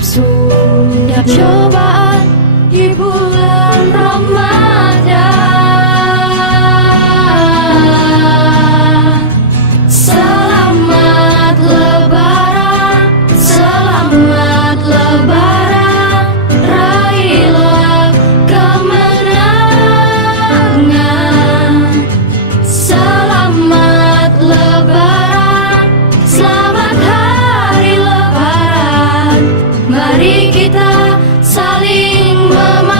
Sudah cobaan di bulan Ramadan. Selamat Lebaran, selamat Lebaran. Raihlah kemenangan. Selamat Lebaran, selamat hari Lebaran. Mari kita saling memaafkan.